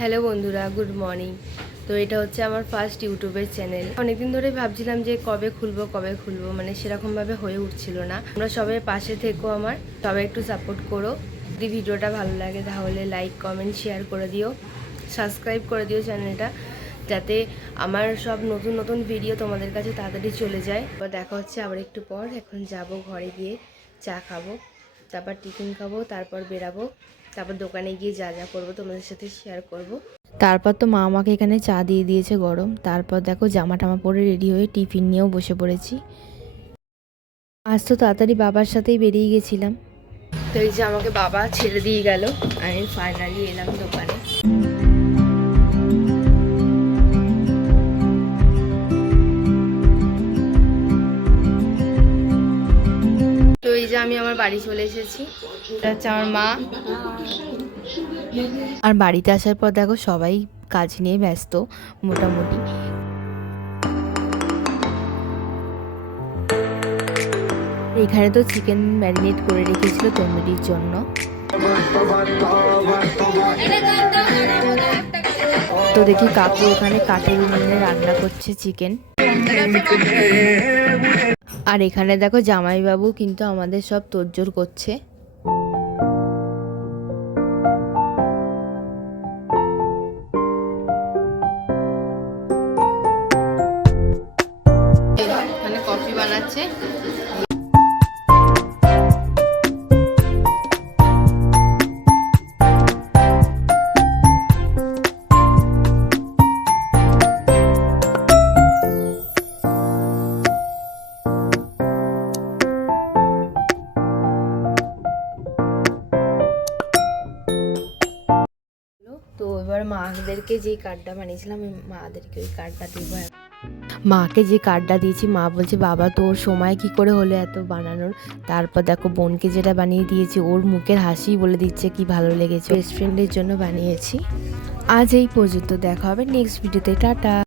Hello বন্ধুরা, good morning. তো এটা হচ্ছে আমার ফার্স্ট ইউটিউবের চ্যানেল। অনেকদিন ধরে ভাবছিলাম যে কবে খুলবো মানে সেরকমভাবে হয়ে উঠছিল না। তোমরা সবাই পাশে থেকো, আমার সবাই একটু সাপোর্ট করো। যদি ভিডিওটা ভালো লাগে তাহলে লাইক, কমেন্ট, শেয়ার করে দিও, সাবস্ক্রাইব করে দিও চ্যানেলটা, যাতে আমার সব নতুন নতুন ভিডিও তোমাদের কাছে তাড়াতাড়ি চলে যায়। তো দেখা হচ্ছে আবার একটু পর। এখন যাব ঘরে গিয়ে চা খাবো, তারপর টিফিন খাবো, তারপর বেরাবো, তারপর দোকানে গিয়ে যা যা করবো তোমাদের সাথে শেয়ার করব। তারপর তো মা আমাকে এখানে চা দিয়ে দিয়েছে গরম। তারপর দেখো জামা টামা পরে রেডি হয়ে টিফিন নিয়েও বসে পড়েছি। আজ তো তাড়াতাড়ি বাবার সাথেই বেরিয়ে গেছিলাম। তো এই যে আমাকে বাবা ছেড়ে দিয়ে গেল, আমি ফাইনালি এলাম দোকানে। তো এই যে আমি আমার বাড়ি চলে এসেছি। এটা হচ্ছে আমার মা। আর বাড়িতে আসার পর দেখো সবাই কাজ নিয়ে ব্যস্ত মোটামুটি। এখানে তো চিকেন ম্যারিনেট করে রেখেছিল তন্দুরির জন্য। তো দেখি কাকু এখানে কাঠের উনুনে রান্না করছে চিকেন। আর এখানে দেখো জামাইবাবু কিন্তু আমাদের সব তোড়জোড় করছে। এখানে কফি বানাচ্ছে। তো এবার মাদেরকে যে কার্ডটা বানিয়েছিলাম মাদেরকে ওই কার্ডটা দিব। মাকে যে কার্ডটা দিয়েছি মা বলছে বাবা তোর সময় কি করে হলো এত বানানোর। তারপর দেখো বোনকে যেটা বানিয়ে দিয়েছি ওর মুখের হাসি বলে দিচ্ছে কি ভালো লেগেছে। বেস্ট ফ্রেন্ডের জন্য বানিয়েছি। আজ এই পর্যন্ত, দেখা হবে নেক্সট ভিডিওতে। টাটা।